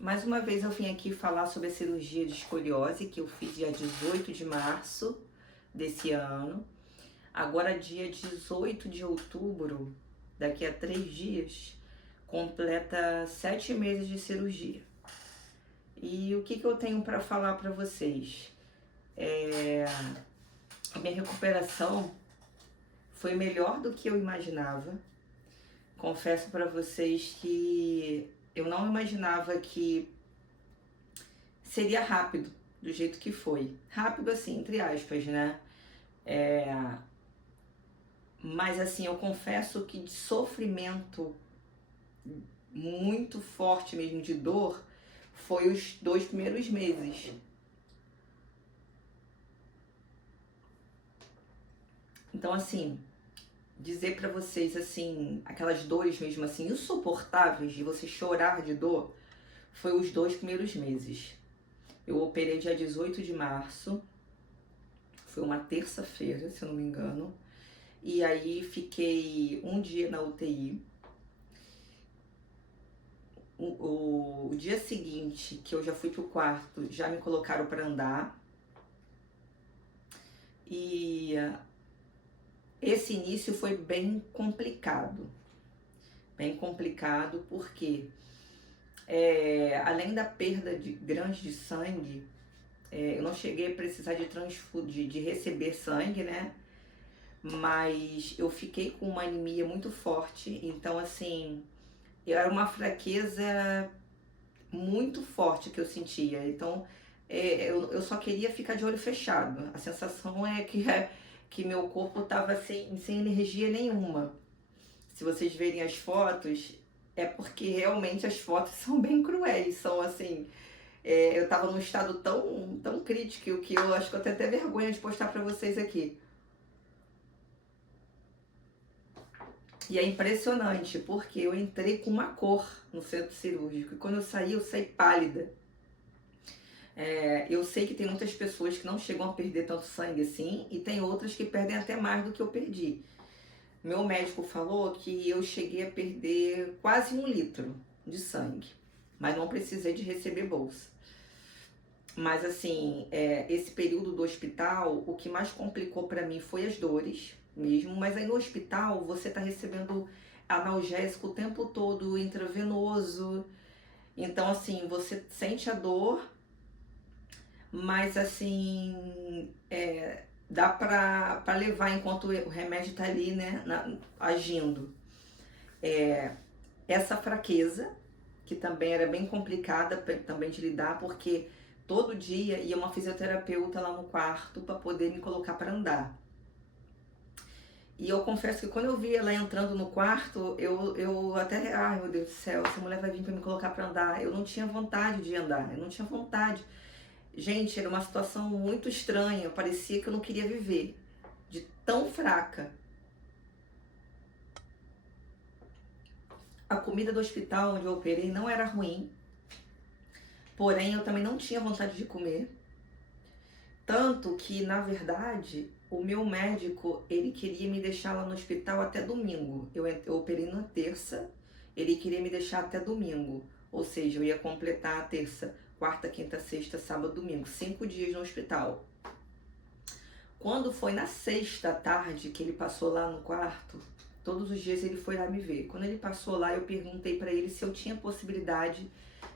Mais uma vez eu vim aqui falar sobre a cirurgia de escoliose que eu fiz dia 18 de março desse ano. Agora, dia 18 de outubro, daqui a 3 dias, completa 7 meses de cirurgia. E o que eu tenho para falar para vocês? A minha recuperação foi melhor do que eu imaginava. Confesso para vocês que eu não imaginava que seria rápido do jeito que foi. Rápido assim, entre aspas, né? Mas assim, eu confesso que de sofrimento muito forte mesmo, de dor, foi os 2 primeiros meses. Então assim, dizer pra vocês assim, aquelas dores mesmo assim, insuportáveis de você chorar de dor, foi os 2 primeiros meses. Eu operei dia 18 de março, foi uma terça-feira, se eu não me engano, e aí fiquei um dia na UTI. O dia seguinte, que eu já fui pro quarto, já me colocaram para andar. E esse início foi bem complicado. Bem complicado porque, além da perda grande de sangue, eu não cheguei a precisar de receber sangue, né? Mas eu fiquei com uma anemia muito forte, então assim, era uma fraqueza muito forte que eu sentia. Então, eu só queria ficar de olho fechado. A sensação que meu corpo estava sem energia nenhuma. Se vocês verem as fotos, é porque realmente as fotos são bem cruéis. São assim, eu estava num estado tão crítico que eu acho que eu tenho até vergonha de postar para vocês aqui. E é impressionante, porque eu entrei com uma cor no centro cirúrgico. E quando eu saí pálida. Eu sei que tem muitas pessoas que não chegam a perder tanto sangue assim, e tem outras que perdem até mais do que eu perdi. Meu médico falou que eu cheguei a perder quase 1 litro de sangue, mas não precisei de receber bolsa. Mas assim, esse período do hospital, o que mais complicou para mim foi as dores mesmo, mas aí no hospital você tá recebendo analgésico o tempo todo, intravenoso, então assim, você sente a dor, mas assim, dá pra levar enquanto o remédio tá ali, né, agindo. Essa fraqueza, que também era bem complicada também de lidar, porque todo dia ia uma fisioterapeuta lá no quarto para poder me colocar para andar. E eu confesso que quando eu vi ela entrando no quarto, eu até, ai meu Deus do céu, essa mulher vai vir para me colocar para andar. Eu não tinha vontade de andar, eu não tinha vontade. Gente, era uma situação muito estranha, parecia que eu não queria viver, de tão fraca. A comida do hospital onde eu operei não era ruim, porém eu também não tinha vontade de comer. Tanto que, na verdade, o meu médico, ele queria me deixar lá no hospital até domingo. Eu operei na terça, ele queria me deixar até domingo. Ou seja, eu ia completar a terça, quarta, quinta, sexta, sábado, domingo. 5 dias no hospital. Quando foi na sexta tarde que ele passou lá no quarto, todos os dias ele foi lá me ver. Quando ele passou lá, eu perguntei pra ele se eu tinha possibilidade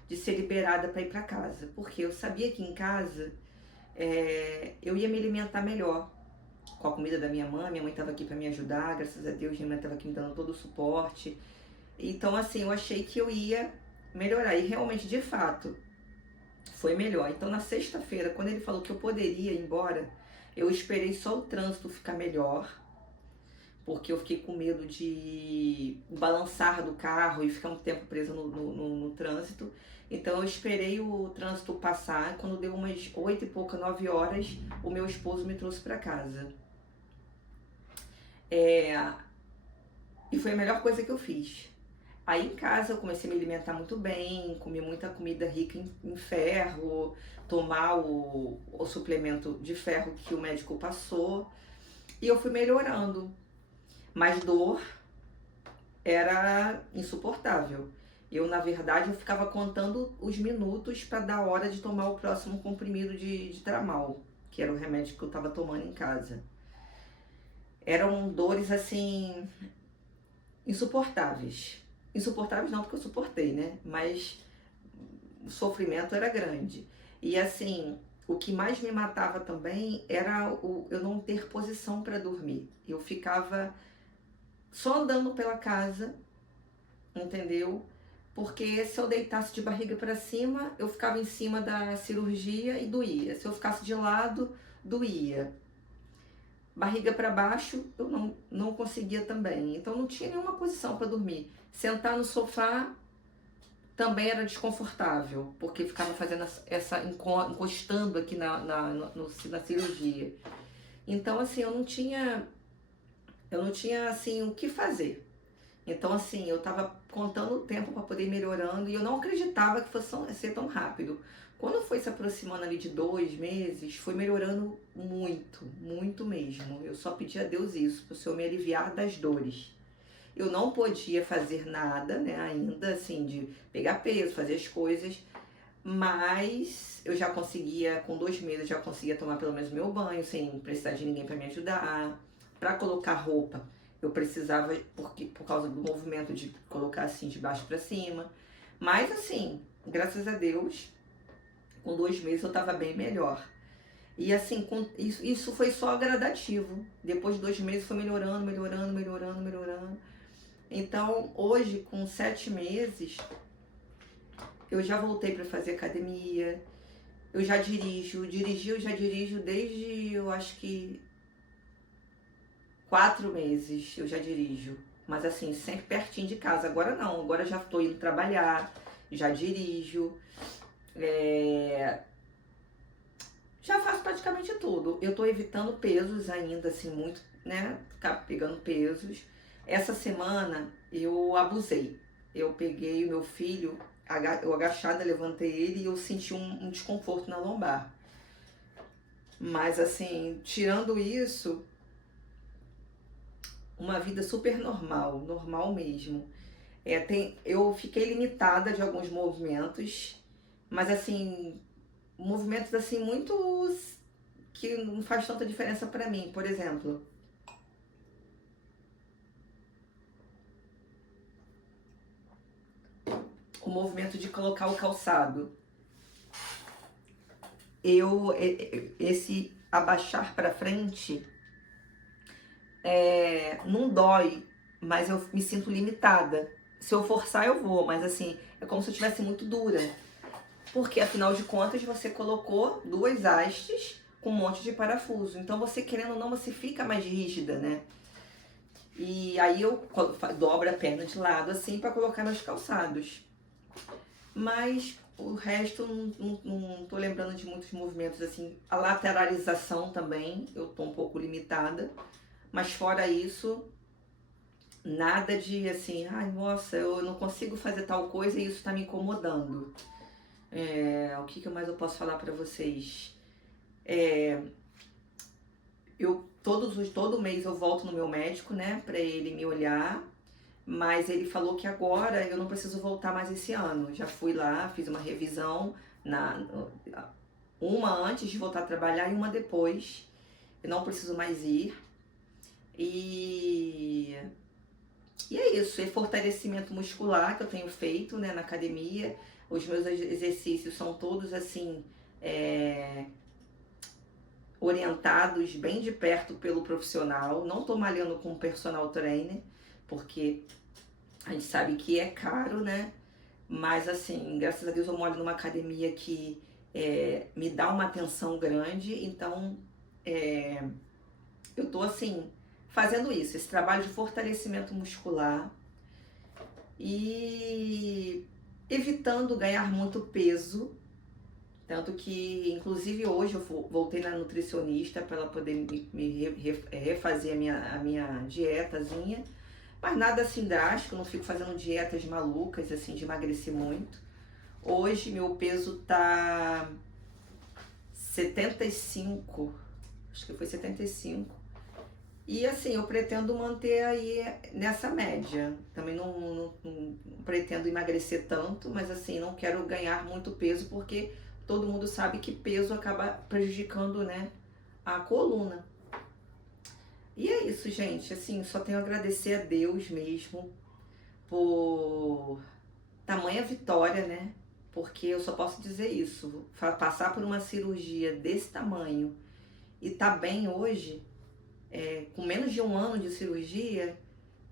de ser liberada para ir para casa. Porque eu sabia que em casa eu ia me alimentar melhor com a comida da minha mãe estava aqui para me ajudar, graças a Deus, minha mãe estava aqui me dando todo o suporte. Então assim, eu achei que eu ia melhorar, e realmente, de fato, foi melhor. Então na sexta-feira, quando ele falou que eu poderia ir embora, eu esperei só o trânsito ficar melhor, porque eu fiquei com medo de balançar do carro e ficar um tempo presa no trânsito. Então eu esperei o trânsito passar. Quando deu umas 8 e pouca, 9 horas, o meu esposo me trouxe para casa. E foi a melhor coisa que eu fiz. Aí em casa eu comecei a me alimentar muito bem, comer muita comida rica em ferro, tomar o suplemento de ferro que o médico passou, e eu fui melhorando. Mas dor era insuportável. Na verdade, eu ficava contando os minutos para dar a hora de tomar o próximo comprimido de Tramal, que era o remédio que eu estava tomando em casa. Eram dores, assim, insuportáveis. Insuportáveis não, porque eu suportei, né? Mas o sofrimento era grande. E, assim, o que mais me matava também era eu não ter posição para dormir. Eu ficava só andando pela casa, entendeu? Porque se eu deitasse de barriga para cima, eu ficava em cima da cirurgia e doía. Se eu ficasse de lado, doía. Barriga para baixo, eu não conseguia também. Então não tinha nenhuma posição para dormir. Sentar no sofá também era desconfortável, porque ficava fazendo encostando aqui na cirurgia. Então, assim, eu não tinha assim o que fazer. Então, assim, eu tava contando o tempo para poder ir melhorando e eu não acreditava que fosse ser tão rápido. Quando foi se aproximando ali de 2 meses, foi melhorando muito, muito mesmo. Eu só pedi a Deus isso, para o Senhor me aliviar das dores. Eu não podia fazer nada, né, ainda, assim, de pegar peso, fazer as coisas, mas eu já conseguia, com 2 meses, já conseguia tomar pelo menos meu banho, sem precisar de ninguém para me ajudar. Para colocar roupa, eu precisava, por causa do movimento de colocar assim de baixo para cima. Mas assim, graças a Deus, com 2 meses eu estava bem melhor. E assim, isso foi só gradativo. Depois de 2 meses foi melhorando, melhorando, melhorando, melhorando. Então, hoje, com 7 meses, eu já voltei para fazer academia. Eu já dirijo. Eu já dirijo desde, eu acho que 4 meses eu já dirijo, mas assim, sempre pertinho de casa. Agora não, agora já estou indo trabalhar, já dirijo, já faço praticamente tudo. Eu estou evitando pesos ainda, assim, muito, né, ficar pegando pesos. Essa semana eu abusei, eu peguei o meu filho, eu agachada, levantei ele e eu senti um desconforto na lombar. Mas assim, tirando isso, uma vida super normal, normal mesmo. Eu fiquei limitada de alguns movimentos, mas assim, movimentos assim muito que não faz tanta diferença para mim. Por exemplo, o movimento de colocar o calçado. Esse abaixar para frente não dói, mas eu me sinto limitada. Se eu forçar, eu vou, mas assim, é como se eu estivesse muito dura. Porque, afinal de contas, você colocou 2 hastes com um monte de parafuso. Então, você querendo ou não, você fica mais rígida, né? E aí eu dobro a perna de lado, assim, para colocar meus calçados. Mas o resto, não tô lembrando de muitos movimentos, assim. A lateralização também, eu tô um pouco limitada. Mas fora isso, nada de assim, ai, nossa, eu não consigo fazer tal coisa e isso tá me incomodando. O que mais eu posso falar pra vocês? Todo mês eu volto no meu médico, né, pra ele me olhar, mas ele falou que agora eu não preciso voltar mais esse ano. Já fui lá, fiz uma revisão, uma antes de voltar a trabalhar e uma depois. Eu não preciso mais ir. E é isso, é fortalecimento muscular que eu tenho feito, né, na academia. Os meus exercícios são todos assim, orientados bem de perto pelo profissional. Não tô malhando com um personal trainer, porque a gente sabe que é caro, né? Mas assim, graças a Deus eu moro numa academia que me dá uma atenção grande, então eu tô assim, fazendo isso, esse trabalho de fortalecimento muscular e evitando ganhar muito peso. Tanto que, inclusive, hoje eu voltei na nutricionista para ela poder refazer a minha dietazinha. Mas nada assim drástico, não fico fazendo dietas malucas, assim, de emagrecer muito. Hoje meu peso tá 75, acho que foi 75. E assim, eu pretendo manter aí nessa média. Também não pretendo emagrecer tanto, mas assim, não quero ganhar muito peso, porque todo mundo sabe que peso acaba prejudicando, né, a coluna. E é isso, gente. Assim, só tenho a agradecer a Deus mesmo por tamanha vitória, né? Porque eu só posso dizer isso. Passar por uma cirurgia desse tamanho e tá bem hoje, com menos de um ano de cirurgia,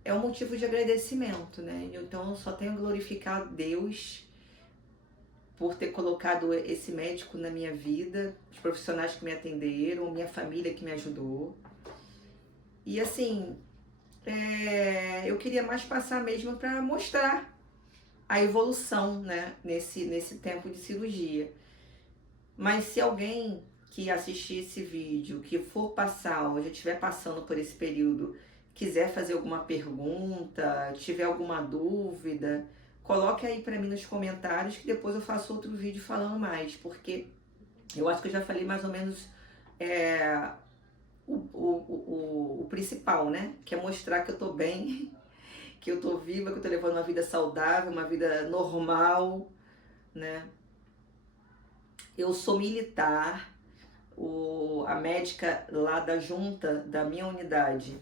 é um motivo de agradecimento, né? Então eu só tenho a glorificar a Deus por ter colocado esse médico na minha vida, os profissionais que me atenderam, minha família que me ajudou. E assim, eu queria mais passar mesmo para mostrar a evolução, né, nesse tempo de cirurgia. Mas se alguém que assistir esse vídeo, que for passar ou já estiver passando por esse período, quiser fazer alguma pergunta, tiver alguma dúvida, coloque aí para mim nos comentários que depois eu faço outro vídeo falando mais, porque eu acho que eu já falei mais ou menos o principal, né? Que é mostrar que eu tô bem, que eu tô viva, que eu tô levando uma vida saudável, uma vida normal, né? Eu sou militar, a médica lá da junta da minha unidade,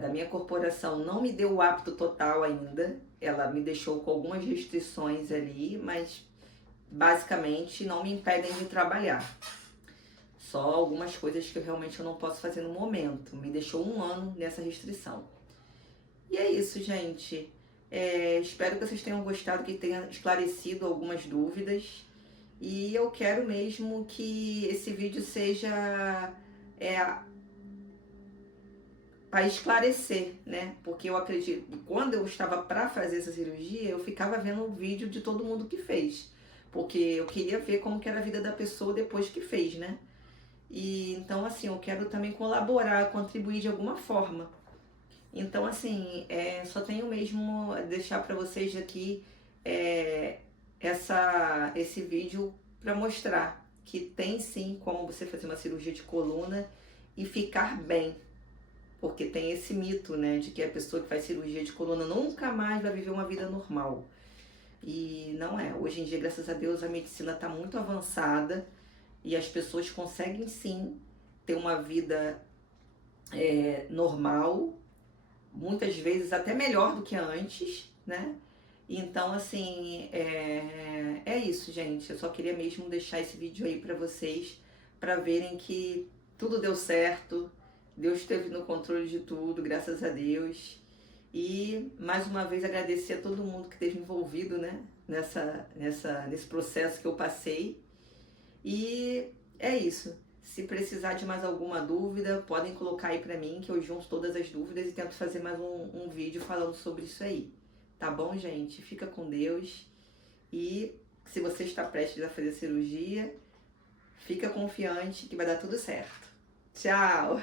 da minha corporação, não me deu o apto total ainda. Ela me deixou com algumas restrições ali, mas basicamente não me impedem de trabalhar. Só algumas coisas que eu não posso fazer no momento. Me deixou um ano nessa restrição. E é isso, gente. Espero que vocês tenham gostado, que tenha esclarecido algumas dúvidas. E eu quero mesmo que esse vídeo seja para esclarecer, né? Porque eu acredito que quando eu estava para fazer essa cirurgia, eu ficava vendo o vídeo de todo mundo que fez. Porque eu queria ver como que era a vida da pessoa depois que fez, né? E então, assim, eu quero também colaborar, contribuir de alguma forma. Então, assim, só tenho mesmo a deixar para vocês aqui esse vídeo para mostrar que tem sim como você fazer uma cirurgia de coluna e ficar bem. Porque tem esse mito, né, de que a pessoa que faz cirurgia de coluna nunca mais vai viver uma vida normal. E não é. Hoje em dia, graças a Deus, a medicina está muito avançada e as pessoas conseguem sim ter uma vida normal, muitas vezes até melhor do que antes, né? Então, assim, é isso, gente. Eu só queria mesmo deixar esse vídeo aí pra vocês, pra verem que tudo deu certo, Deus esteve no controle de tudo, graças a Deus. E, mais uma vez, agradecer a todo mundo que esteve envolvido, né, nesse processo que eu passei. E é isso. Se precisar de mais alguma dúvida, podem colocar aí pra mim, que eu junto todas as dúvidas e tento fazer mais um vídeo falando sobre isso aí. Tá bom, gente? Fica com Deus. E se você está prestes a fazer cirurgia, fica confiante que vai dar tudo certo. Tchau!